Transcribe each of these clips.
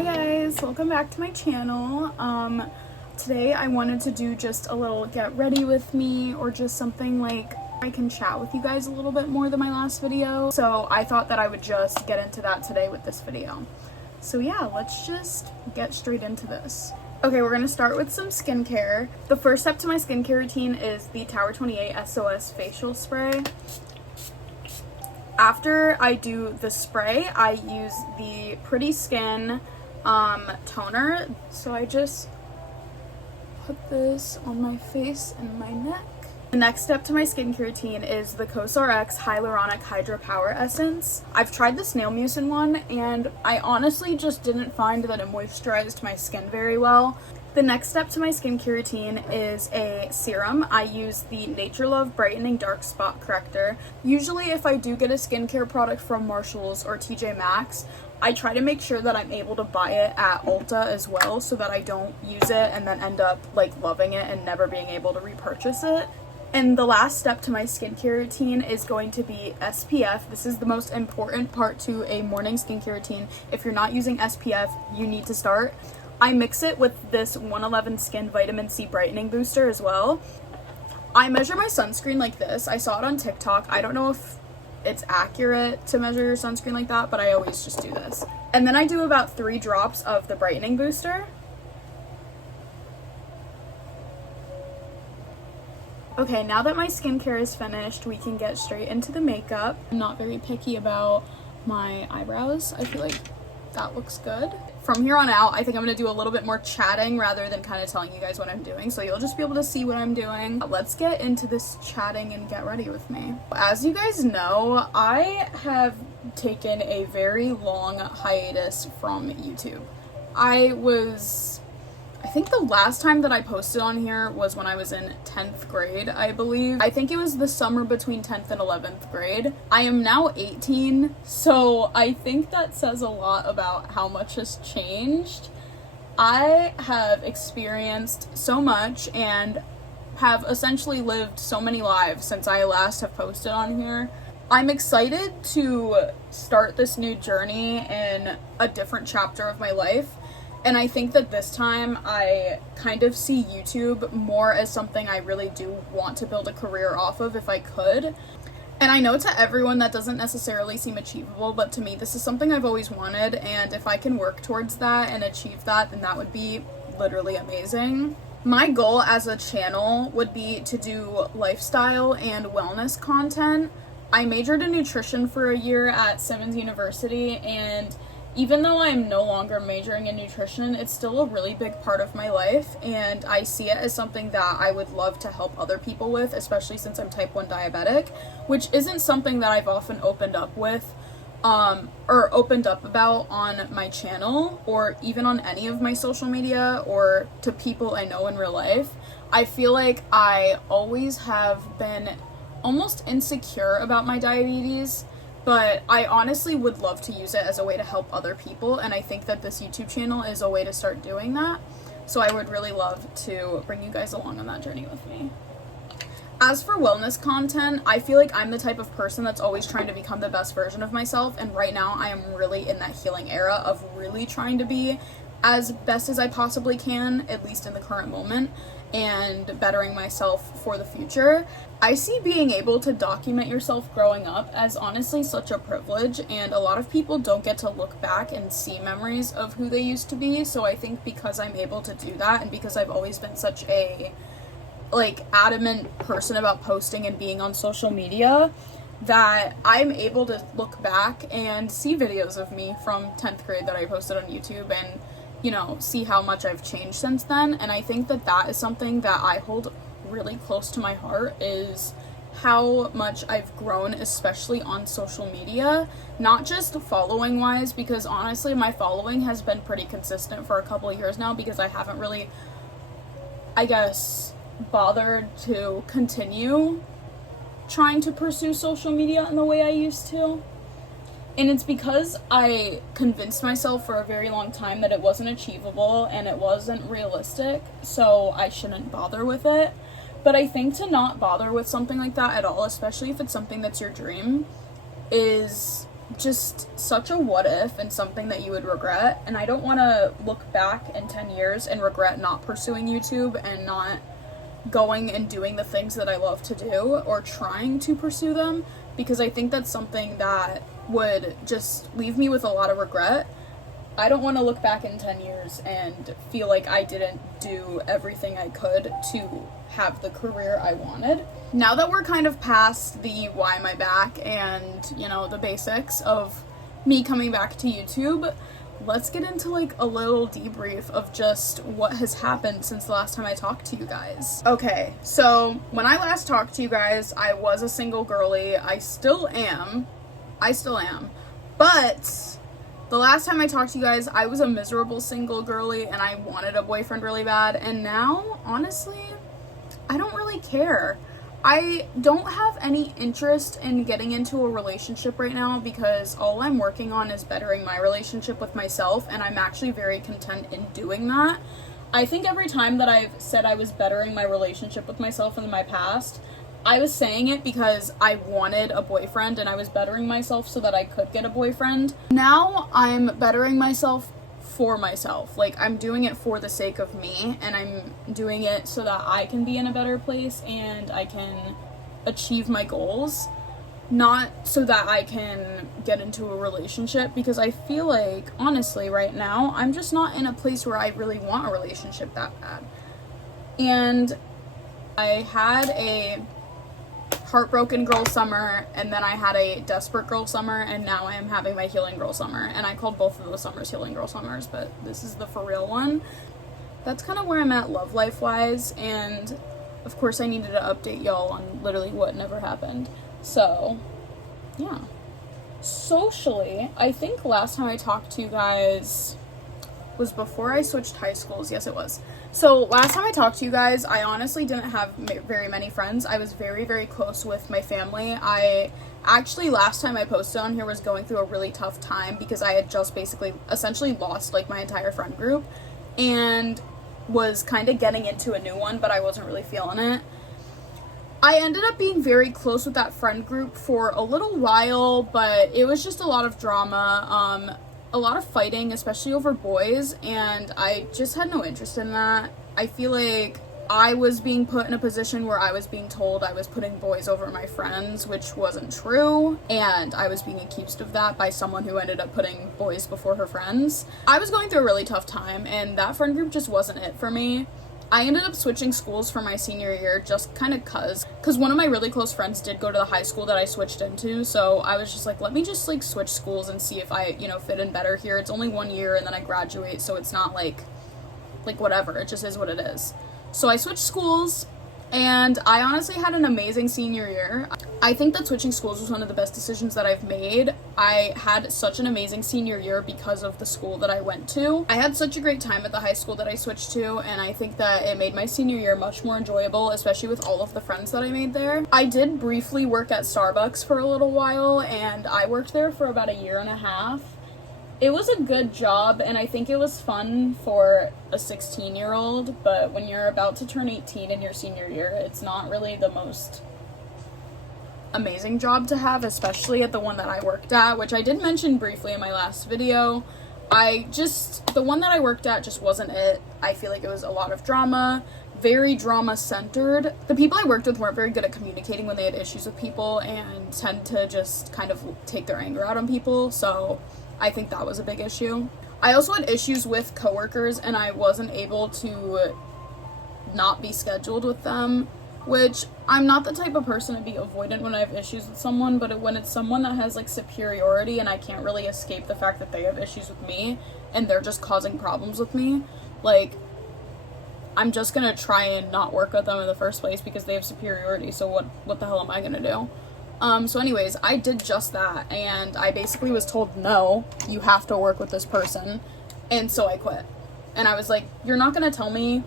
Hi guys, welcome back to my channel. Today I wanted to do just a little get ready with me, or just something like I can chat with you guys a little bit more than my last video. So I thought that I would just get into that today with this video. So yeah, let's just get straight into this. Okay, we're gonna start with some skincare. The first step to my skincare routine is the Tower 28 SOS facial spray. After I do the spray, I use the Pretty Skin toner. So I just put this on my face and my neck. The next step to my skincare routine is the COSRX Hyaluronic Hydra Power Essence. I've tried the Snail Mucin one, and I honestly just didn't find that it moisturized my skin very well. The next step to my skincare routine is a serum. I use the Nature Love Brightening Dark Spot Corrector. Usually if I do get a skincare product from Marshalls or TJ Maxx, I try to make sure that I'm able to buy it at Ulta as well, so that I don't use it and then end up like loving it and never being able to repurchase it. And the last step to my skincare routine is going to be SPF. This is the most important part to a morning skincare routine. If you're not using SPF, you need to start. I mix it with this 111 Skin Vitamin C Brightening Booster as well. I measure my sunscreen like this. I saw it on TikTok. I don't know if it's accurate to measure your sunscreen like that, but I always just do this. And then I do about 3 drops of the brightening booster. Okay, now that my skincare is finished, we can get straight into the makeup. I'm not very picky about my eyebrows. I feel like that looks good. From here on out, I think I'm gonna do a little bit more chatting rather than kind of telling you guys what I'm doing, so you'll just be able to see what I'm doing. Let's get into this chatting and get ready with me. As you guys know, I have taken a very long hiatus from YouTube. I think the last time that I posted on here was when I was in 10th grade, I believe. I think it was the summer between 10th and 11th grade. I am now 18, so I think that says a lot about how much has changed. I have experienced so much and have essentially lived so many lives since I last have posted on here. I'm excited to start this new journey in a different chapter of my life. And I think that this time I kind of see YouTube more as something I really do want to build a career off of if I could. And I know to everyone that doesn't necessarily seem achievable, but to me this is something I've always wanted, and if I can work towards that and achieve that, then that would be literally amazing. My goal as a channel would be to do lifestyle and wellness content. I majored in nutrition for a year at Simmons University, and even though I'm no longer majoring in nutrition, it's still a really big part of my life, and I see it as something that I would love to help other people with, especially since I'm type 1 diabetic, which isn't something that I've often opened up with, or opened up about on my channel, or even on any of my social media, or to people I know in real life. I feel like I always have been almost insecure about my diabetes, but I honestly would love to use it as a way to help other people, and I think that this YouTube channel is a way to start doing that. So I would really love to bring you guys along on that journey with me. As for wellness content, I feel like I'm the type of person that's always trying to become the best version of myself, and right now I am really in that healing era of really trying to be as best as I possibly can, at least in the current moment, and bettering myself for the future. I see being able to document yourself growing up as honestly such a privilege, and a lot of people don't get to look back and see memories of who they used to be. So I think because I'm able to do that, and because I've always been such a adamant person about posting and being on social media, that I'm able to look back and see videos of me from 10th grade that I posted on YouTube, and see how much I've changed since then. And I think that that is something that I hold really close to my heart, is how much I've grown, especially on social media, not just following wise, because honestly my following has been pretty consistent for a couple years now, because I haven't really, I guess, bothered to continue trying to pursue social media in the way I used to. And it's because I convinced myself for a very long time that it wasn't achievable and it wasn't realistic, so I shouldn't bother with it. But I think to not bother with something like that at all, especially if it's something that's your dream, is just such a what if and something that you would regret. And I don't want to look back in 10 years and regret not pursuing YouTube and not going and doing the things that I love to do or trying to pursue them, because I think that's something that would just leave me with a lot of regret. I don't want to look back in 10 years and feel like I didn't do everything I could to have the career I wanted. Now that we're kind of past the why am I back and, you know, the basics of me coming back to YouTube, let's get into like a little debrief of just what has happened since the last time I talked to you guys. Okay, so when I last talked to you guys, I was a single girly. I still am. But the last time I talked to you guys, I was a miserable single girly and I wanted a boyfriend really bad. And now, honestly, I don't really care. I don't have any interest in getting into a relationship right now because all I'm working on is bettering my relationship with myself, and I'm actually very content in doing that. I think every time that I've said I was bettering my relationship with myself in my past, I was saying it because I wanted a boyfriend and I was bettering myself so that I could get a boyfriend. Now I'm bettering myself for myself. Like, I'm doing it for the sake of me, and I'm doing it so that I can be in a better place and I can achieve my goals, not so that I can get into a relationship, because I feel like, honestly, right now, I'm just not in a place where I really want a relationship that bad. And I had a heartbroken girl summer, and then I had a desperate girl summer, and now I am having my healing girl summer. And I called both of those summers healing girl summers, but this is the for real one. That's kind of where I'm at love life wise, and of course I needed to update y'all on literally what never happened. So yeah, socially, I think last time I talked to you guys was before I switched high schools. Yes, it was. So last time I talked to you guys, I honestly didn't have very many friends. I was very, very close with my family. I actually, last time I posted on here, was going through a really tough time because I had just basically essentially lost like my entire friend group and was kind of getting into a new one, but I wasn't really feeling it. I ended up being very close with that friend group for a little while, but it was just a lot of drama. A lot of fighting, especially over boys, and I just had no interest in that. I feel like I was being put in a position where I was being told I was putting boys over my friends, which wasn't true, and I was being accused of that by someone who ended up putting boys before her friends. I was going through a really tough time, and that friend group just wasn't it for me. I ended up switching schools for my senior year just kind of cause one of my really close friends did go to the high school that I switched into, so I was just like, let me just like switch schools and see if I, fit in better here. It's only 1 year and then I graduate, so it's not like whatever, it just is what it is. So I switched schools, and I honestly had an amazing senior year. I think that switching schools was one of the best decisions that I've made. I had such an amazing senior year because of the school that I went to. I had such a great time at the high school that I switched to, and I think that it made my senior year much more enjoyable, especially with all of the friends that I made there. I did briefly work at Starbucks for a little while, and I worked there for about 1.5 years. It was a good job, and I think it was fun for a 16-year-old, but when you're about to turn 18 in your senior year, it's not really the most amazing job to have, especially at the one that I worked at, which I did mention briefly in my last video. The one that I worked at just wasn't it. I feel like it was a lot of drama, very drama-centered. The people I worked with weren't very good at communicating when they had issues with people and tend to just kind of take their anger out on people, so I think that was a big issue. I also had issues with coworkers, and I wasn't able to not be scheduled with them, which I'm not the type of person to be avoidant when I have issues with someone, but when it's someone that has like superiority and I can't really escape the fact that they have issues with me and they're just causing problems with me, like, I'm just gonna try and not work with them in the first place because they have superiority, so what the hell am I gonna do? So anyways, I did just that, and I basically was told, no, you have to work with this person, and so I quit. And I was like, you're not gonna tell me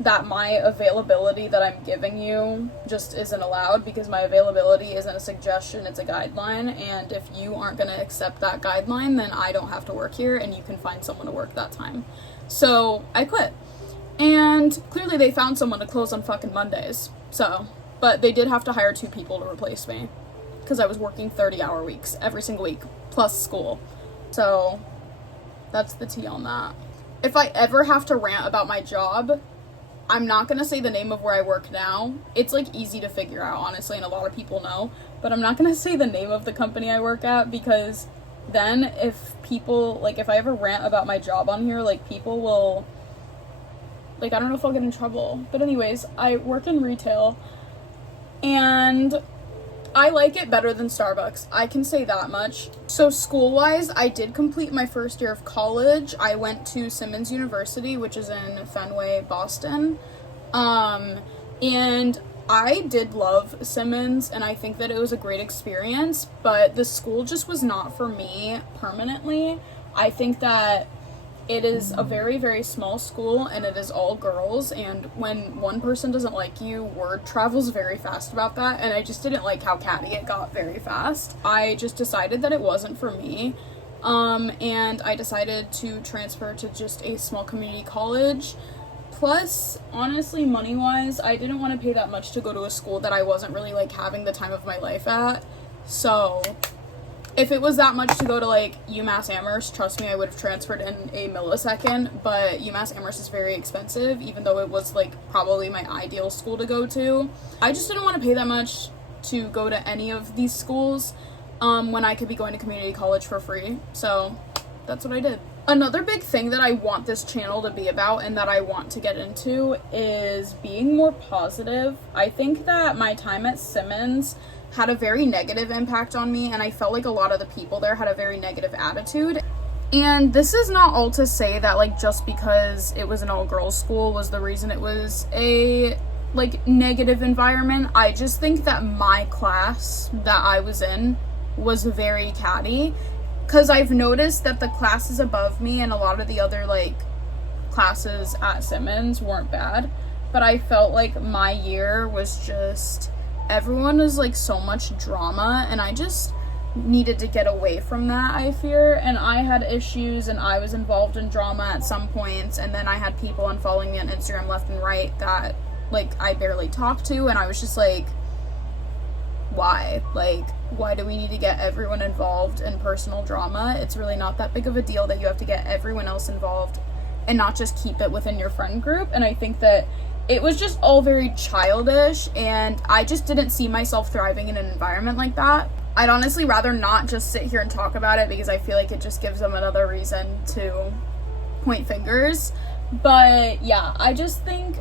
that my availability that I'm giving you just isn't allowed, because my availability isn't a suggestion, it's a guideline, and if you aren't gonna accept that guideline, then I don't have to work here, and you can find someone to work that time. So I quit. And clearly they found someone to close on fucking Mondays, but they did have to hire 2 people to replace me. because I was working 30-hour weeks every single week, plus school. So that's the tea on that. If I ever have to rant about my job, I'm not going to say the name of where I work now. It's like easy to figure out, honestly, and a lot of people know. But I'm not going to say the name of the company I work at, because then if people, like, if I ever rant about my job on here, like, people will, like, I don't know if I'll get in trouble. But anyways, I work in retail, and I like it better than Starbucks. I can say that much. So school-wise, I did complete my first year of college. I went to Simmons University, which is in Fenway, Boston. And I did love Simmons, and I think that it was a great experience, but the school just was not for me permanently. I think that it is a very, very small school, and it is all girls, and when one person doesn't like you, word travels very fast about that, and I just didn't like how catty it got very fast. I just decided that it wasn't for me, and I decided to transfer to just a small community college. Plus, honestly, money-wise, I didn't want to pay that much to go to a school that I wasn't really, like, having the time of my life at. So, if it was that much to go to, like, UMass Amherst, trust me, I would have transferred in a millisecond. But UMass Amherst is very expensive, even though it was, like, probably my ideal school to go to. I just didn't want to pay that much to go to any of these schools when I could be going to community college for free. So, that's what I did. Another big thing that I want this channel to be about and that I want to get into is being more positive. I think that my time at Simmons had a very negative impact on me, and I felt like a lot of the people there had a very negative attitude. And this is not all to say that, like, just because it was an all-girls school was the reason it was a, like, negative environment. I just think that my class that I was in was very catty. Because I've noticed that the classes above me and a lot of the other, like, classes at Simmons weren't bad. But I felt like my year was just, everyone was, like, so much drama. And I just needed to get away from that, I fear. And I had issues, and I was involved in drama at some points. And then I had people unfollowing me on Instagram left and right that, like, I barely talked to. And I was just like, why? Like, why do we need to get everyone involved in personal drama? It's really not that big of a deal that you have to get everyone else involved and not just keep it within your friend group. And I think that it was just all very childish, and I just didn't see myself thriving in an environment like that. I'd honestly rather not just sit here and talk about it, because I feel like it just gives them another reason to point fingers. But yeah, I just think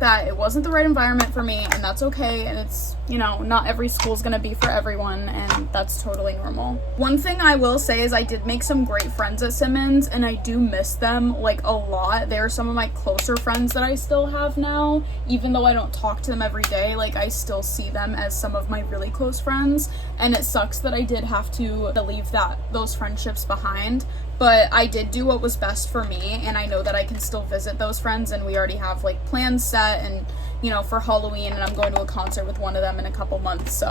that it wasn't the right environment for me, and that's okay, and it's, you know, not every school's gonna be for everyone, and that's totally normal. One thing I will say is I did make some great friends at Simmons, and I do miss them, like, a lot. They're some of my closer friends that I still have now, even though I don't talk to them every day. Like, I still see them as some of my really close friends, and it sucks that I did have to leave those friendships behind. But I did do what was best for me, and I know that I can still visit those friends, and we already have, like, plans set, and, you know, for Halloween, and I'm going to a concert with one of them in a couple months, so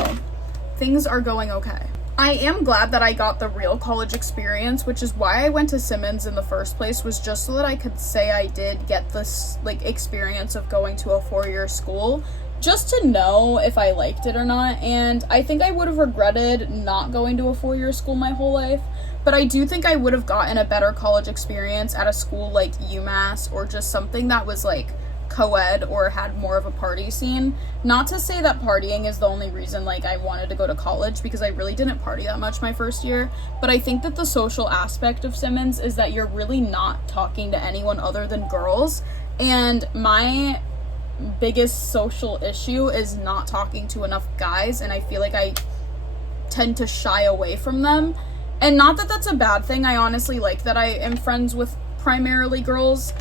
things are going okay. I am glad that I got the real college experience, which is why I went to Simmons in the first place, was just so that I could say I did get this, like, experience of going to a 4-year school, just to know if I liked it or not. And I think I would have regretted not going to a 4-year school my whole life, but I do think I would have gotten a better college experience at a school like UMass, or just something that was, like, co-ed or had more of a party scene. Not to say that partying is the only reason, like, I wanted to go to college, because I really didn't party that much my first year, but I think that the social aspect of Simmons is that you're really not talking to anyone other than girls, and my biggest social issue is not talking to enough guys, and I feel like I tend to shy away from them. And not that that's a bad thing. I honestly like that I am friends with primarily girls,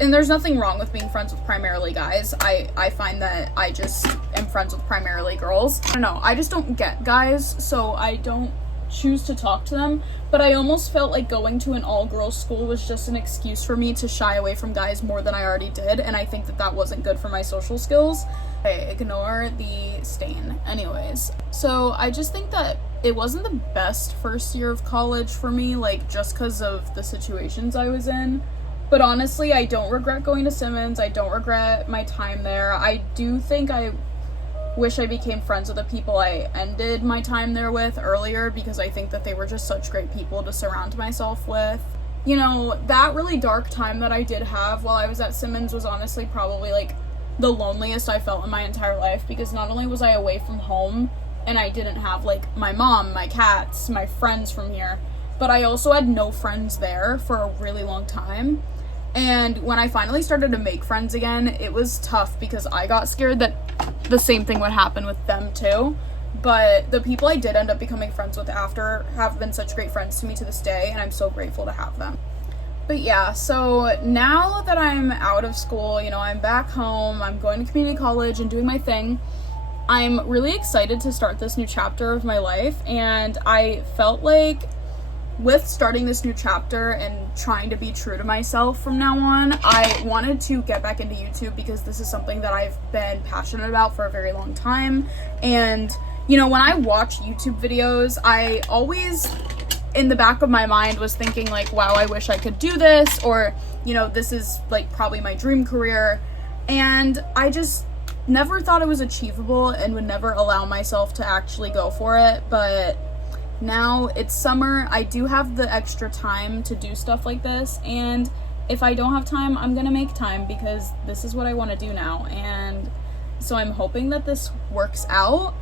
and there's nothing wrong with being friends with primarily guys. I find that I just am friends with primarily girls. I don't know, I just don't get guys, so I don't choose to talk to them. But I almost felt like going to an all-girls school was just an excuse for me to shy away from guys more than I already did, and I think that that wasn't good for my social skills. Okay, ignore the stain. Anyways, so I just think that it wasn't the best first year of college for me, like, just because of the situations I was in. But honestly, I don't regret going to Simmons. I don't regret my time there. I do think I wish I became friends with the people I ended my time there with earlier, because I think that they were just such great people to surround myself with. You know, that really dark time that I did have while I was at Simmons was honestly probably like the loneliest I felt in my entire life, because not only was I away from home and I didn't have like my mom, my cats, my friends from here, but I also had no friends there for a really long time. And when I finally started to make friends again, it was tough because I got scared that the same thing would happen with them too. But the people I did end up becoming friends with after have been such great friends to me to this day, and I'm so grateful to have them. But yeah, so now that I'm out of school, you know, I'm back home, I'm going to community college and doing my thing, I'm really excited to start this new chapter of my life. And I felt like with starting this new chapter and trying to be true to myself from now on, I wanted to get back into YouTube because this is something that I've been passionate about for a very long time. And, you know, when I watch YouTube videos, I always, in the back of my mind, was thinking like, wow, I wish I could do this, or, you know, this is like probably my dream career. And I just never thought it was achievable and would never allow myself to actually go for it. But now it's summer, I do have the extra time to do stuff like this, and if I don't have time, I'm gonna make time because this is what I want to do now. And so I'm hoping that this works out,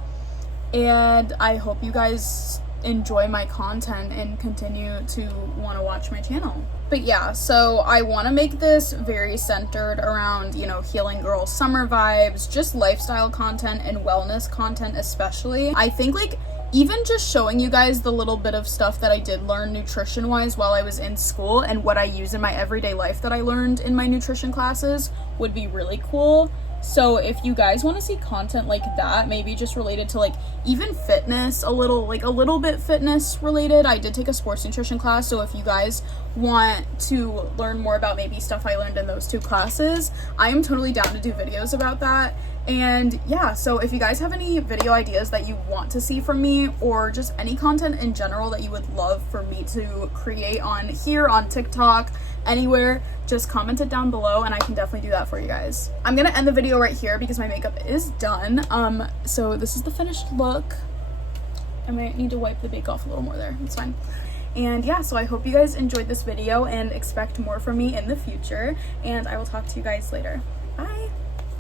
and I hope you guys enjoy my content and continue to want to watch my channel. But yeah, so I want to make this very centered around, you know, healing girl summer vibes, just lifestyle content and wellness content especially. I think like even just showing you guys the little bit of stuff that I did learn nutrition wise while I was in school and what I use in my everyday life that I learned in my nutrition classes would be really cool. So if you guys want to see content like that, maybe just related to like even fitness, a little bit fitness related. I did take a sports nutrition class, so if you guys want to learn more about maybe stuff I learned in those two classes, I am totally down to do videos about that. And yeah, so if you guys have any video ideas that you want to see from me, or just any content in general that you would love for me to create on here, on TikTok, anywhere, just comment it down below and I can definitely do that for you guys. I'm gonna end the video right here because my makeup is done. So this is the finished look. I might need to wipe the bake off a little more there, it's fine. And yeah, so I hope you guys enjoyed this video and expect more from me in the future, and I will talk to you guys later.